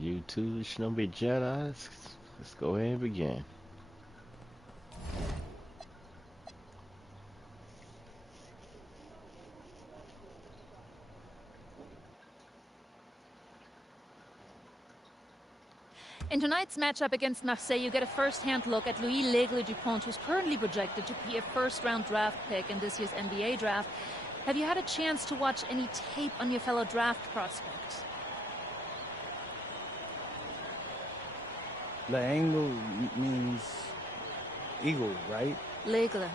you two Shinobi Jedis. Let's go ahead and begin. In tonight's matchup against Marseille, you get a first-hand look at Louis L'Aigle-Dupont, who's currently projected to be a first-round draft pick in this year's NBA draft. Have you had a chance to watch any tape on your fellow draft prospect? L'Aigle means eagle, right? L'Aigle.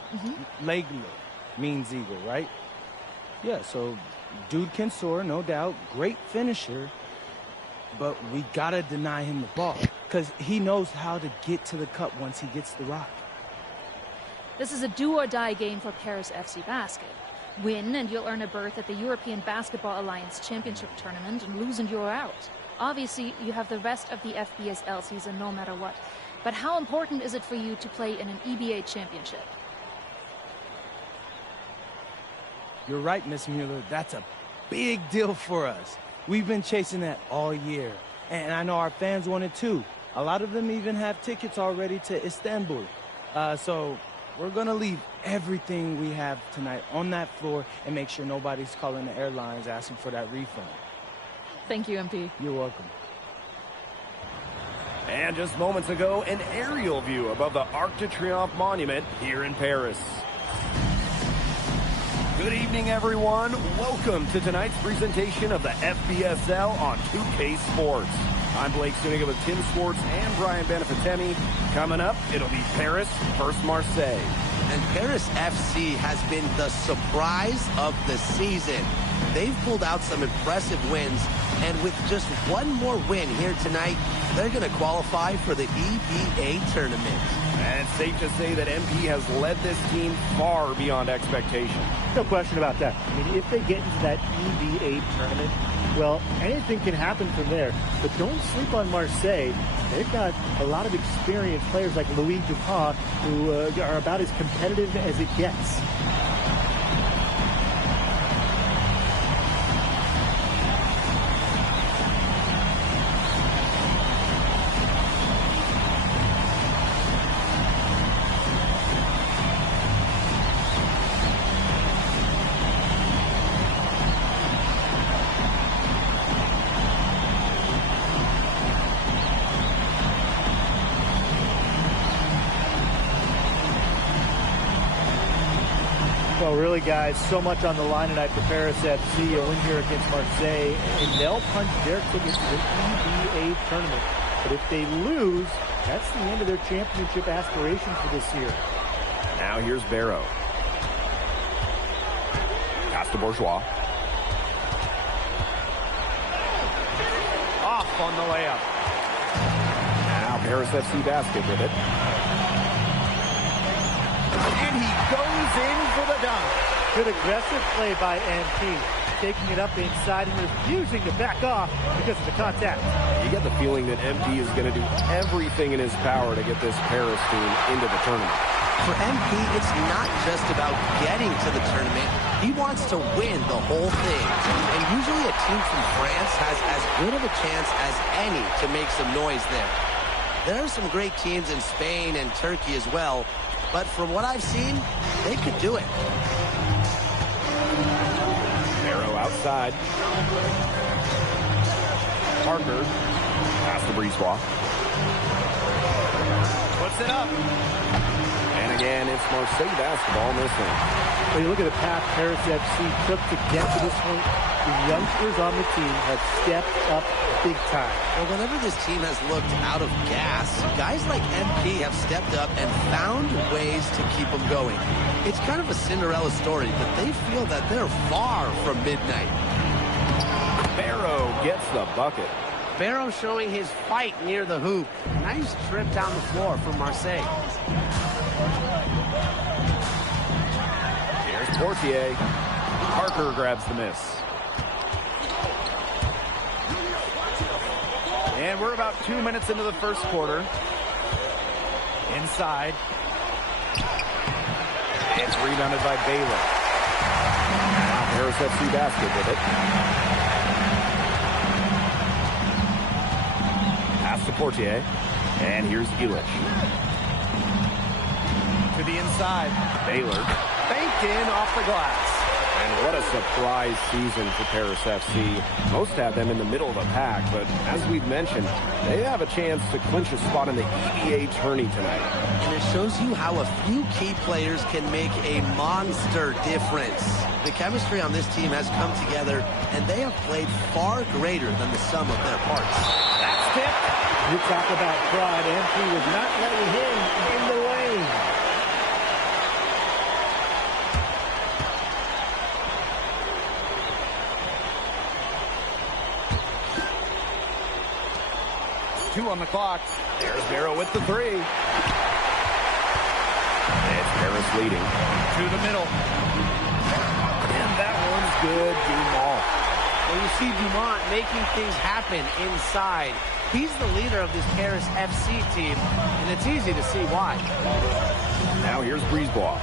L'Aigle means eagle, right? Yeah, so dude can soar, no doubt. Great finisher. But we gotta deny him the ball because he knows how to get to the cup once he gets the rock. This is a do-or-die game for Paris FC Basket. Win and you'll earn a berth at the European Basketball Alliance Championship Tournament, and lose and you're out. Obviously, you have the rest of the FBSL season no matter what. But how important is it for you to play in an EBA championship? You're right, Miss Mueller. That's a big deal for us. We've been chasing that all year, and I know our fans want it too. A lot of them even have tickets already to Istanbul. So we're going to leave everything we have tonight on that floor and make sure nobody's calling the airlines asking for that refund. Thank you, MP. You're welcome. And just moments ago, an aerial view above the Arc de Triomphe monument here in Paris. Good evening, everyone. Welcome to tonight's presentation of the FBSL on 2K Sports. I'm Blake Suniga with Tim Sports and Brian Benefitemi. Coming up, it'll be Paris versus Marseille. And Paris FC has been the surprise of the season. They've pulled out some impressive wins, and with just one more win here tonight, they're going to qualify for the EBA tournament. And it's safe to say that MP has led this team far beyond expectation. No question about that. I mean, if they get into that EBA tournament, well, anything can happen from there. But don't sleep on Marseille. They've got a lot of experienced players like Louis Dupont, who are about as competitive as it gets. Well, really, guys, so much on the line tonight for Paris FC, a win here against Marseille, and they'll punch their ticket to the EBA tournament. But if they lose, that's the end of their championship aspirations for this year. Now here's Barrow. Pass to Bourgeois. Off on the layup. Now Paris FC Basket with it. And he goes in for the dunk. Good aggressive play by MP, taking it up inside and refusing to back off because of the contact. You get the feeling that MP is going to do everything in his power to get this Paris team into the tournament. For MP, it's not just about getting to the tournament. He wants to win the whole thing. And usually a team from France has as good of a chance as any to make some noise there. There are some great teams in Spain and Turkey as well, but from what I've seen, they could do it. Barrow outside. Parker. Pass to Brisebois. Puts it up. And again, it's Marseille basketball missing. When you look at the path Paris FC took to get to this point, the youngsters on the team have stepped up big time. Well, whenever this team has looked out of gas, guys like MP have stepped up and found ways to keep them going. It's kind of a Cinderella story, but they feel that they're far from midnight. Barrow gets the bucket. Barrow showing his fight near the hoop. Nice trip down the floor from Marseille. Here's Portier. Parker grabs the miss. And we're about 2 minutes into the first quarter. Inside. It's rebounded by Baylor. Now Paris FC Basket with it. Portier. And here's Illich. To the inside. Baylor. Banked in off the glass. And what a surprise season for Paris FC. Most have them in the middle of the pack, but as we've mentioned, they have a chance to clinch a spot in the EVA tourney tonight. And it shows you how a few key players can make a monster difference. The chemistry on this team has come together, and they have played far greater than the sum of their parts. That's tipped. You talk about pride, and he was not letting him in the lane. Two on the clock. There's Barrow with the three. It's Paris leading. To the middle. And that one's good. Dumont. Well, you see Dumont making things happen inside. He's the leader of this Paris FC team, and it's easy to see why. Now here's Brisebois.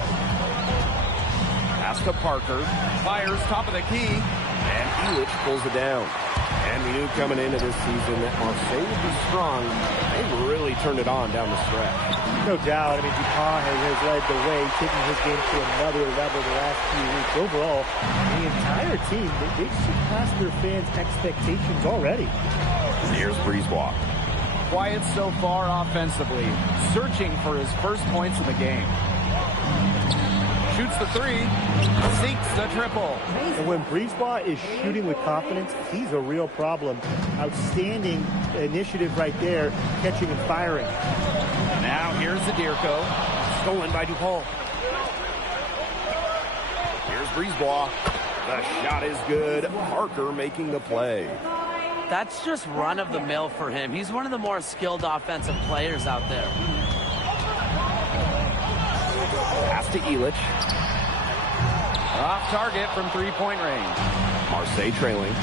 Pass to Parker. Fires top of the key. And Illich pulls it down. And we knew coming into this season that Marseille would be strong. They really turned it on down the stretch. No doubt. I mean, Dupont has led the way, taking his game to another level the last few weeks. Overall, the entire team, they've surpassed their fans' expectations already. Here's Brisebois. Quiet so far offensively, searching for his first points of the game. Shoots the three, sinks the triple. And when Brisebois is shooting with confidence, he's a real problem. Outstanding initiative right there, catching and firing. Now here's Zadirko, stolen by Dupont. Here's Brisebois. The shot is good. Parker making the play. That's just run-of-the-mill for him. He's one of the more skilled offensive players out there. Pass to Illich. Off target from three-point range. Marseille trailing.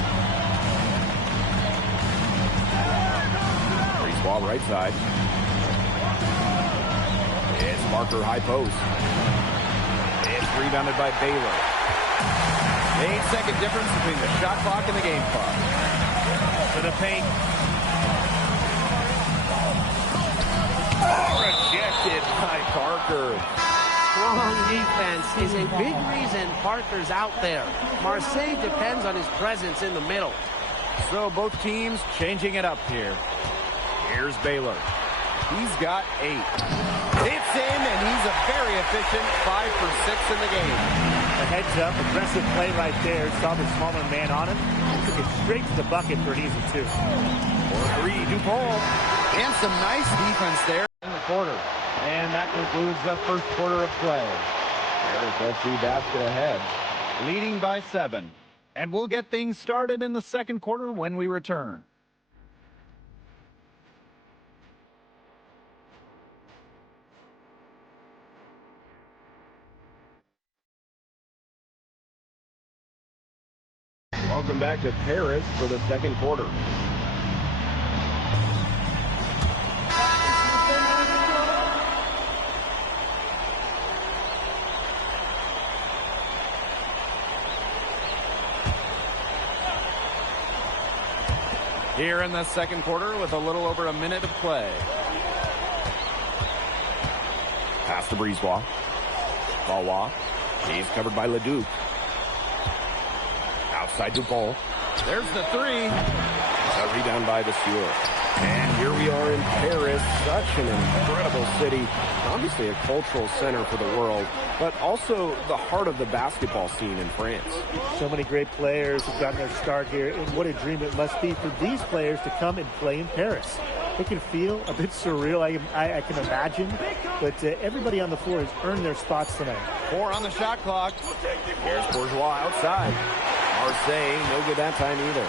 Brisebois right side. It's Parker high post. It's rebounded by Baylor. 8-second difference between the shot clock and the game clock. To the paint. Rejected by Parker. Strong defense is a big reason Parker's out there. Marseille depends on his presence in the middle. So both teams changing it up here. Here's Baylor. He's got 8. It's in, and he's a very efficient 5 for 6 in the game. A heads-up, aggressive play right there. Saw the smaller man on him. Took it straight to the bucket for an easy 2. For 3, Dupont. And some nice defense there in the quarter. And that concludes the first quarter of play. Paris FC basket ahead, leading by 7. And we'll get things started in the second quarter when we return. Welcome back to Paris for the second quarter. Here in the second quarter with a little over a minute to play. Pass to Brisebois. Valois. He's covered by Leduc. Outside Dupont. There's the three. A rebound by Vasseur. And here we are in Paris, such an incredible city. Obviously a cultural center for the world, but also the heart of the basketball scene in France. So many great players have gotten their start here, and what a dream it must be for these players to come and play in Paris. It can feel a bit surreal, I can imagine, but everybody on the floor has earned their spots tonight. 4 on the shot clock. Here's Bourgeois outside. Marseille, no good that time either.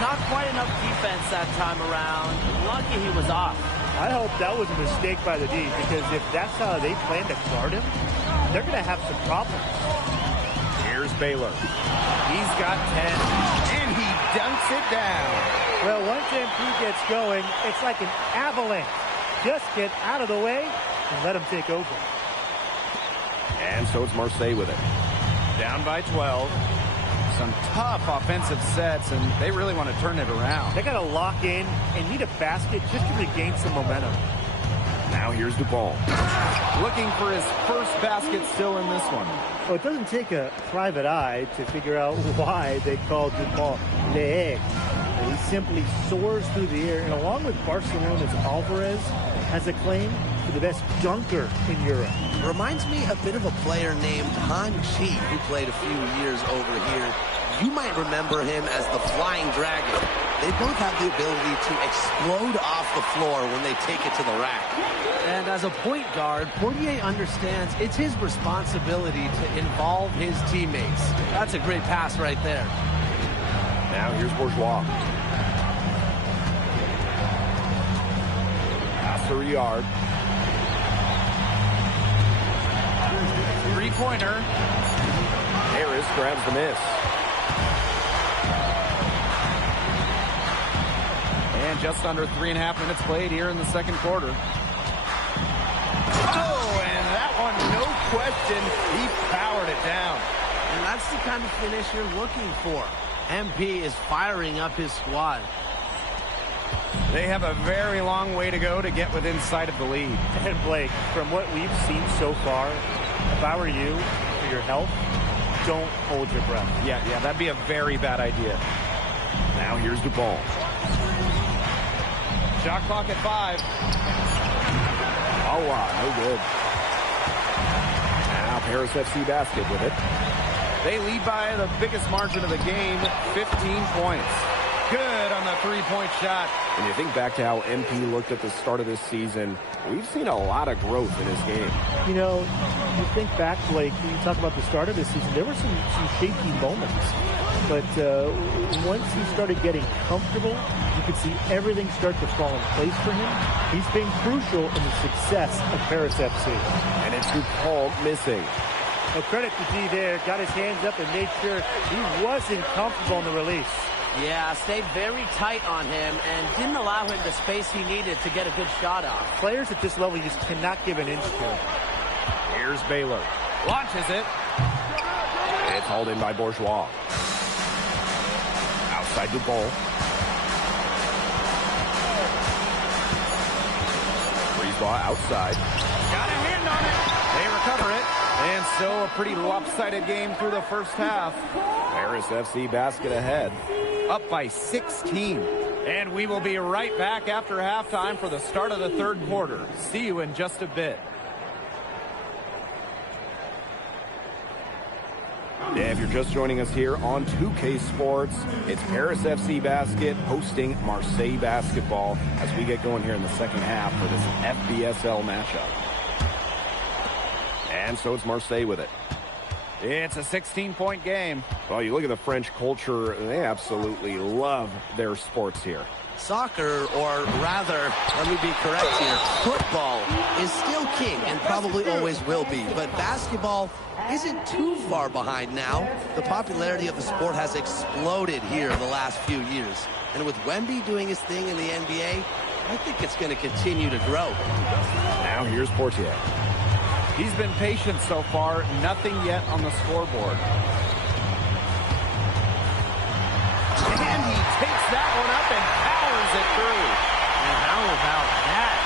Not quite enough defense that time around. Lucky he was off. I hope that was a mistake by the D, because if that's how they plan to guard him, they're going to have some problems. Here's Baylor. He's got 10, and he dunks it down. Well, once MP gets going, it's like an avalanche. Just get out of the way and let him take over. And so it's Marseille with it. Down by 12. some tough offensive sets, and they really want to turn it around. They got to lock in and need a basket just to regain some momentum. Now here's DuPont. Looking for his first basket still in this one. Well, it doesn't take a private eye to figure out why they call DuPont Le Egg. He simply soars through the air, and along with Barcelona's Alvarez, has a claim to the best dunker in Europe. Reminds me a bit of a player named Han Chi, who played a few years over here. You might remember him as the Flying Dragon. They both have the ability to explode off the floor when they take it to the rack. And as a point guard, Portier understands it's his responsibility to involve his teammates. That's a great pass right there. Now here's Bourgeois. Pass for Yard. Three-pointer. Harris grabs the miss. And just under 3.5 minutes played here in the second quarter. Oh, and that one, no question, he powered it down. And that's the kind of finish you're looking for. MP is firing up his squad. They have a very long way to go to get within sight of the lead. And Blake, from what we've seen so far, if I were you, for your health, don't hold your breath. Yeah, that'd be a very bad idea. Now here's DuPont. Shot clock at 5. Oh, wow, no good. Now Paris FC basket with it. They lead by the biggest margin of the game, 15 points. Good on the three-point shot. When you think back to how MP looked at the start of this season, we've seen a lot of growth in his game. You know, you think back, Blake, you talk about the start of this season, there were some shaky moments. But once he started getting comfortable, you could see everything start to fall in place for him. He's been crucial in the success of Paris FC. And it's DuPont missing. Well, credit to D there. Got his hands up and made sure he wasn't comfortable on the release. Yeah, stayed very tight on him and didn't allow him the space he needed to get a good shot off. Players at this level, you just cannot give an inch to him. Here's Baylor. Launches it. It's hauled in by Bourgeois. Outside DuPont. Ball outside. Got a hand on it. They recover it. And so a pretty lopsided game through the first half. Paris FC basket ahead. Up by 16. And we will be right back after halftime for the start of the third quarter. See you in just a bit. Yeah, if you're just joining us here on 2K Sports, it's Paris FC Basket hosting Marseille Basketball as we get going here in the second half for this FBSL matchup. And so it's Marseille with it. It's a 16-point game. Well, you look at the French culture, they absolutely love their sports here. Soccer, or rather, let me be correct here, football is still king and probably always will be, but basketball isn't too far behind now. The popularity of the sport has exploded here in the last few years. And with Wemby doing his thing in the NBA, I think it's going to continue to grow. Now here's Portier. He's been patient so far, nothing yet on the scoreboard. And he takes that one up and powers it through. And how about that?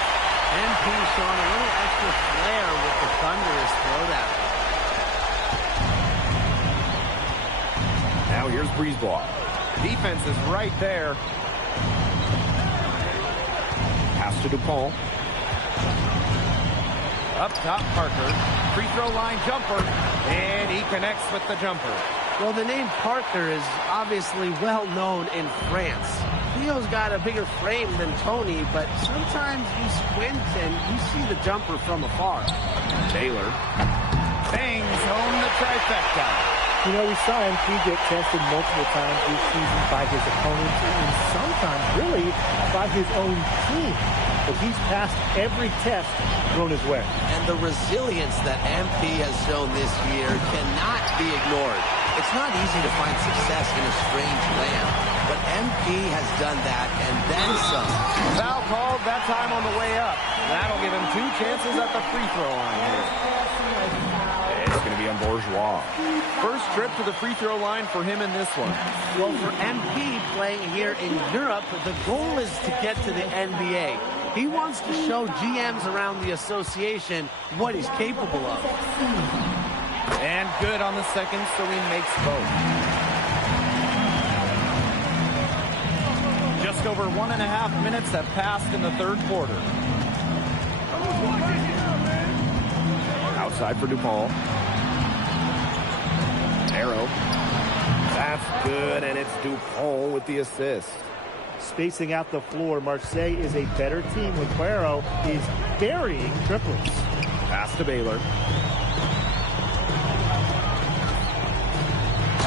MP showing a little extra flair with the thunderous throwdown. Now here's Brisebois. Defense is right there. Pass to DuPont. Up top, Parker. Free throw line jumper. And he connects with the jumper. Well, the name Parker is obviously well known in France. Theo's got a bigger frame than Tony, but sometimes you squint and you see the jumper from afar. Taylor bangs home the trifecta. You know, we saw MP get tested multiple times this season by his opponents and sometimes really by his own team. But he's passed every test thrown his way. And the resilience that MP has shown this year cannot be ignored. It's not easy to find success in a strange land, but MP has done that and then some. Foul called, that time on the way up. That'll give him 2 chances at the free throw line here. It's going to be be on Bourgeois. First trip to the free throw line for him in this one. Well, for MP playing here in Europe, the goal is to get to the NBA. He wants to show GMs around the association what he's capable of. And good on the second, so he makes both. Just over 1.5 minutes have passed in the third quarter. Outside for DePaul. Arrow. That's good, and it's DePaul with the assist. Spacing out the floor, Marseille is a better team when Cuero is burying triples. Pass to Baylor.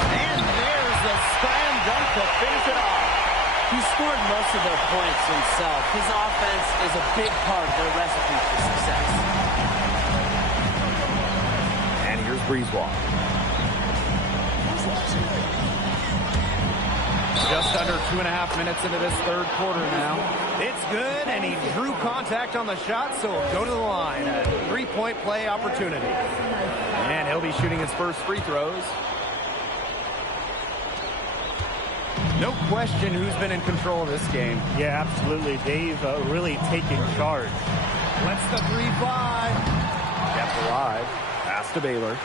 And there's the slam dunk to finish it off. He scored most of their points himself. His offense is a big part of their recipe for success. And here's Breezewalk. Just under 2.5 minutes into this third quarter now. It's good, and he drew contact on the shot, so he'll go to the line. A three-point play opportunity. And he'll be shooting his first free throws. No question who's been in control of this game. Yeah, absolutely. They've really taken charge. Lets the three fly. Kept alive. Pass to Baylor.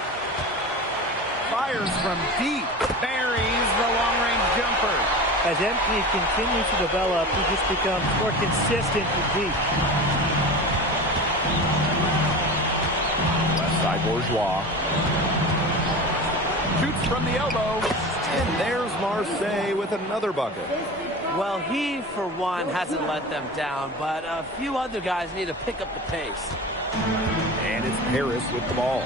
Fires from deep. Buries the long-range jumper. As MP continues to develop, he just becomes more consistent and deep. Left side, Bourgeois. Shoots from the elbow. And there's Marseille with another bucket. Well, he, for one, hasn't let them down, but a few other guys need to pick up the pace. And it's Paris with the ball.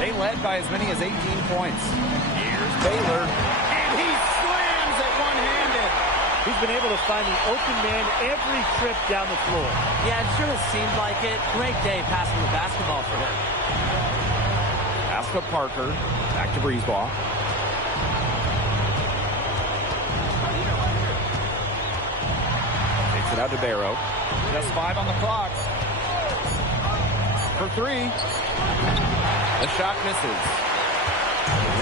They led by as many as 18 points. Here's Baylor. And he slams it one-handed. He's been able to find the open man every trip down the floor. Yeah, it sure has seemed like it. Great day passing the basketball for him. Pass to Parker. Back to Breezeball. Takes it out to Barrow. Just 5 on the clock. For 3. The shot misses.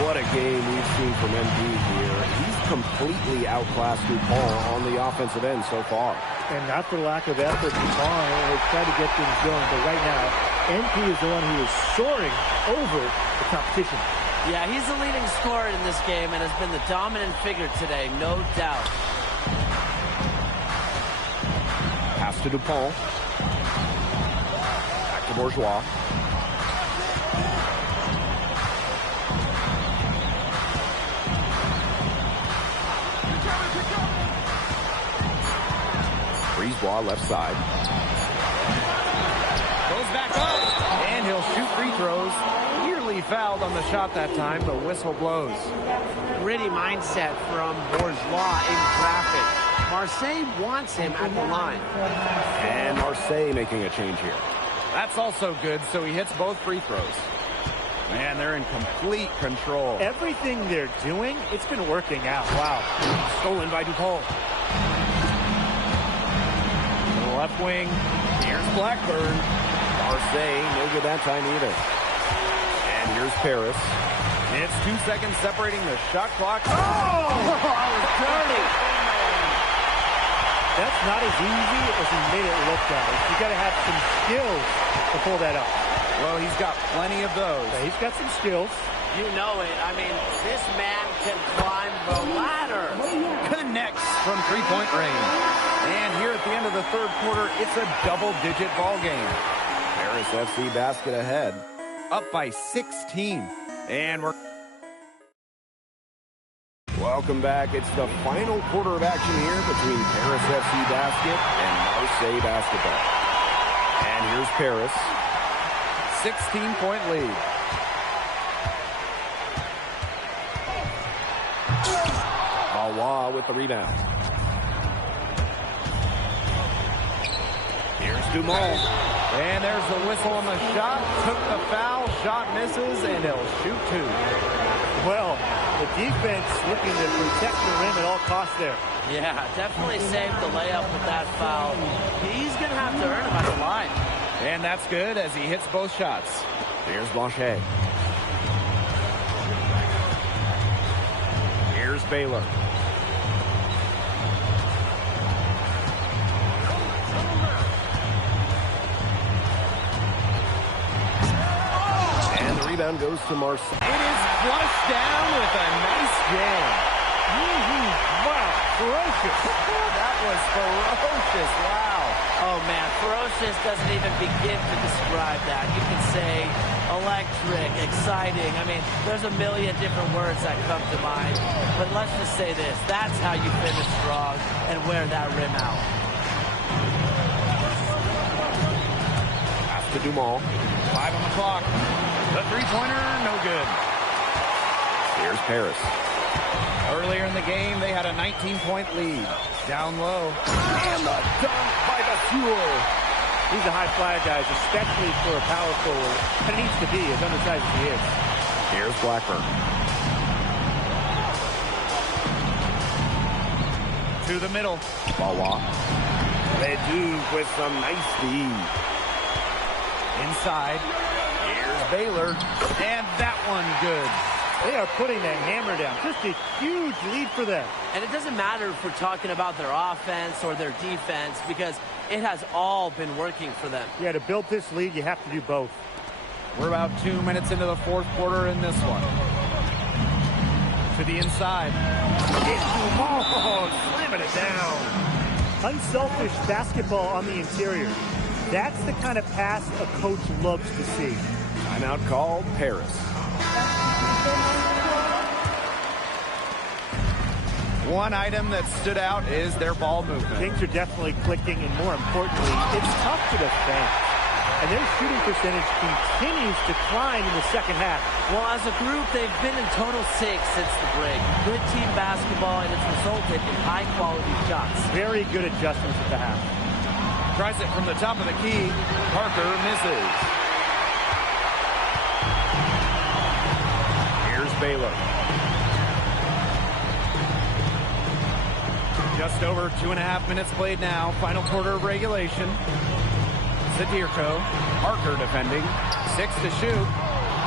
What a game we've seen from MD here. He's completely outclassed DuPont on the offensive end so far. And not for lack of effort, DuPont has tried to get things going, but right now, MP is the one who is soaring over the competition. Yeah, he's the leading scorer in this game and has been the dominant figure today, no doubt. Pass to DuPont. Back to Bourgeois. Breezewalk left side. Goes back up. And he'll shoot free throws. Nearly fouled on the shot that time. The whistle blows. Gritty mindset from Bourgeois in traffic. Marseille wants him at the line. And Marseille making a change here. That's also good, so he hits both free throws. Man, they're in complete control. Everything they're doing, it's been working out. Wow. Stolen by DuPont. To the left wing. Here's Blackburn. Marseille, no good that time either. And here's Paris. It's 2 seconds separating the shot clock. Oh! That was dirty. That's not as easy as he made it look, guys. You got to have some skills to pull that up. Well, he's got plenty of those. Yeah, he's got some skills. You know it. I mean, this man can climb the ladder. Connects from three-point range. And here at the end of the third quarter, it's a double-digit ball game. Paris FC basket ahead. Up by 16. And we're... Welcome back. It's the final quarter of action here between Paris FC basket and Marseille basketball. And here's Paris. 16-point lead. Mawa with the rebound. Here's Dumont. And there's the whistle on the shot. Took the foul. Shot misses, and he'll shoot 2. Well, the defense looking to protect the rim at all costs there. Yeah, definitely saved the layup with that foul. He's going to have to earn him at the line. And that's good as he hits both shots. Here's Blanchet. Baylor. And the rebound goes to Marseille. It is flushed down with a nice jam. Wow, ferocious. That was ferocious. Wow. Oh, man, ferocious doesn't even begin to describe that. You can say electric, exciting. I mean, there's a million different words that come to mind. But let's just say this. That's how you finish strong and wear that rim out. Pass to Dumont. 5 on the clock. The three-pointer, no good. Here's Paris. Earlier in the game, they had a 19-point lead. Down low. And the dunk by the Fuel. He's a high flyer, guys, especially for a power forward. And he needs to be, as undersized as he is. Here's Blackburn. To the middle. Bawa. Leduc with some nice speed. Inside. Here's Baylor. And that one good. They are putting the hammer down. Just a huge lead for them. And it doesn't matter if we're talking about their offense or their defense because it has all been working for them. Yeah, to build this lead, you have to do both. We're about 2 minutes into the fourth quarter in this one. To the inside. Oh, slamming it down. Unselfish basketball on the interior. That's the kind of pass a coach loves to see. Timeout called, Paris. One item that stood out is their ball movement. Things are definitely clicking, and more importantly, it's tough to defend. And their shooting percentage continues to climb in the second half. Well, as a group, they've been in total 6 since the break. Good team basketball, and it's resulted in high-quality shots. Very good adjustments at the half. Tries it from the top of the key. Parker misses. Here's Baylor. Just over 2.5 minutes played now. Final quarter of regulation. Zadirko. Parker defending. 6 to shoot.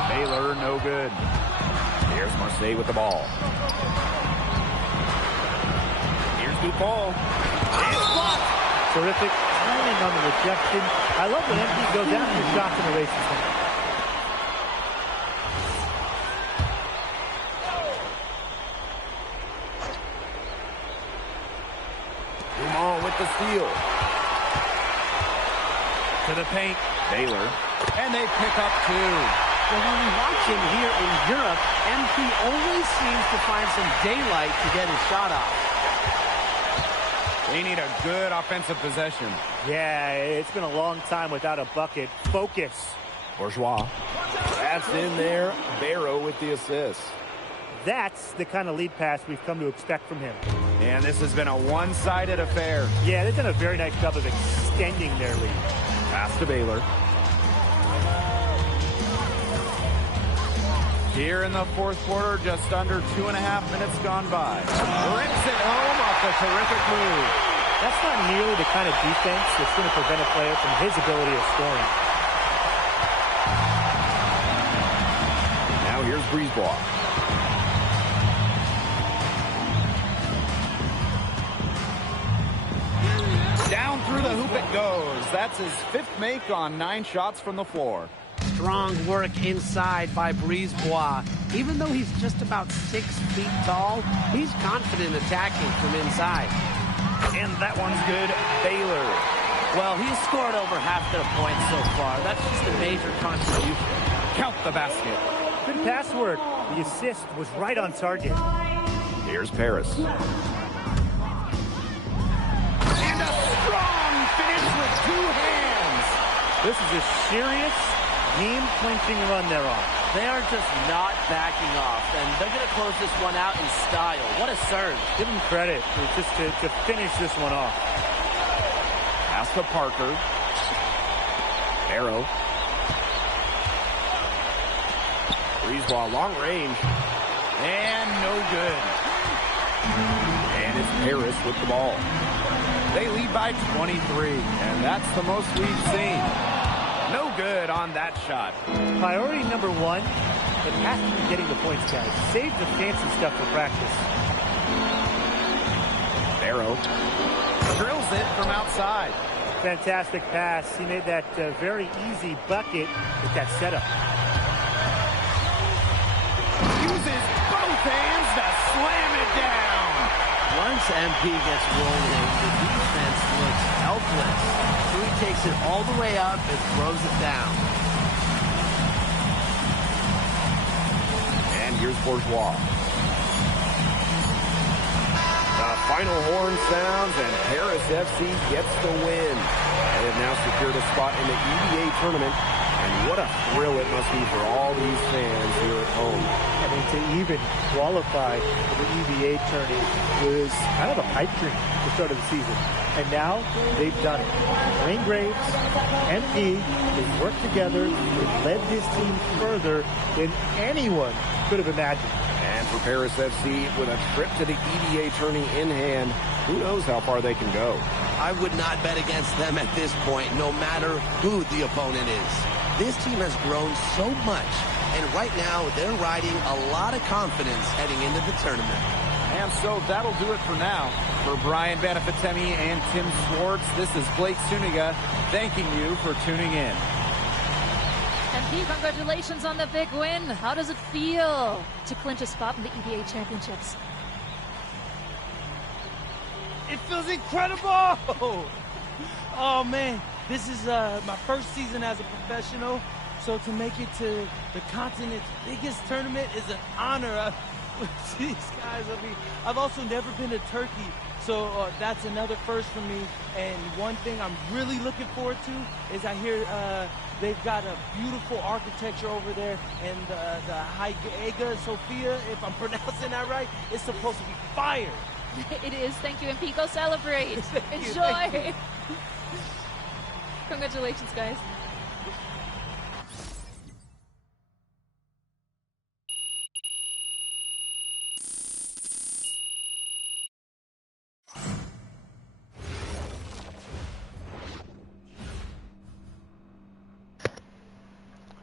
Baylor no good. Here's Marseille with the ball. Here's Dupont. It's blocked. Terrific timing on the rejection. I love when MP goes after shots and erases them. Dumont with the steal. To the paint. Baylor. And they pick up 2. Well, when we watch him here in Europe, MP always seems to find some daylight to get his shot off. They need a good offensive possession. Yeah, it's been a long time without a bucket. Focus. Bourgeois. That's in there. Barrow with the assist. That's the kind of lead pass we've come to expect from him. And this has been a one-sided affair. Yeah, they've done a very nice job of extending their lead. Pass to Baylor. Here in the fourth quarter, just under 2.5 minutes gone by. Rips it home off the terrific move. That's not nearly the kind of defense that's going to prevent a player from his ability of scoring. Now here's Brisebois. Down through the hoop it goes. That's his 5th make on 9 shots from the floor. Strong work inside by Brisebois. Even though he's just about 6 feet tall, he's confident attacking from inside. And that one's good. Baylor. Well, he's scored over half their points so far. That's just a major contribution. Count the basket. Good pass work. The assist was right on target. Here's Paris. And a strong finish with 2 hands. This is a serious game-clinching run they're on. They are just not backing off, and they're going to close this one out in style. What a surge. Give them credit just to finish this one off. Pass to Parker. Arrow. Brisebois, long range. And no good. And it's Paris with the ball. They lead by 23, and that's the most we've seen. No good on that shot. Priority number 1, it has to be getting the points, guys. Save the fancy stuff for practice. Arrow drills it from outside. Fantastic pass. He made that very easy bucket with that setup. Uses both hands to slam it down. Once MP gets rolling, the defense looks helpless. So he takes it all the way up and throws it down. And here's Bourgeois. The final horn sounds, and Paris FC gets the win. They have now secured a spot in the EVA tournament, and what a thrill it must be for all these fans here at home. I mean, to even qualify for the EVA tourney was kind of a pipe dream at the start of the season. And now they've done it. Wayne Graves, MP, they've worked together, they've led this team further than anyone could have imagined. And for Paris FC, with a trip to the EVA tourney in hand, who knows how far they can go. I would not bet against them at this point, no matter who the opponent is. This team has grown so much, and right now they're riding a lot of confidence heading into the tournament. And so that'll do it for now. For Brian Banafitemi and Tim Swartz, this is Blake Suniga thanking you for tuning in. And Pete, congratulations on the big win. How does it feel to clinch a spot in the EVA Championships? It feels incredible. Oh, man. This is my first season as a professional. So to make it to the continent's biggest tournament is an honor. These guys, I mean, I've also never been to Turkey. So that's another first for me. And one thing I'm really looking forward to is I hear they've got a beautiful architecture over there. And the Hagia Sophia, if I'm pronouncing that right, is supposed to be fire. It is. Thank you, MP. Go celebrate. Enjoy. Congratulations, guys.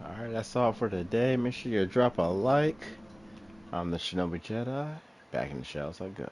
Alright, that's all for today. Make sure you drop a like. I'm the Shinobi Jedi. Back in the shells I go.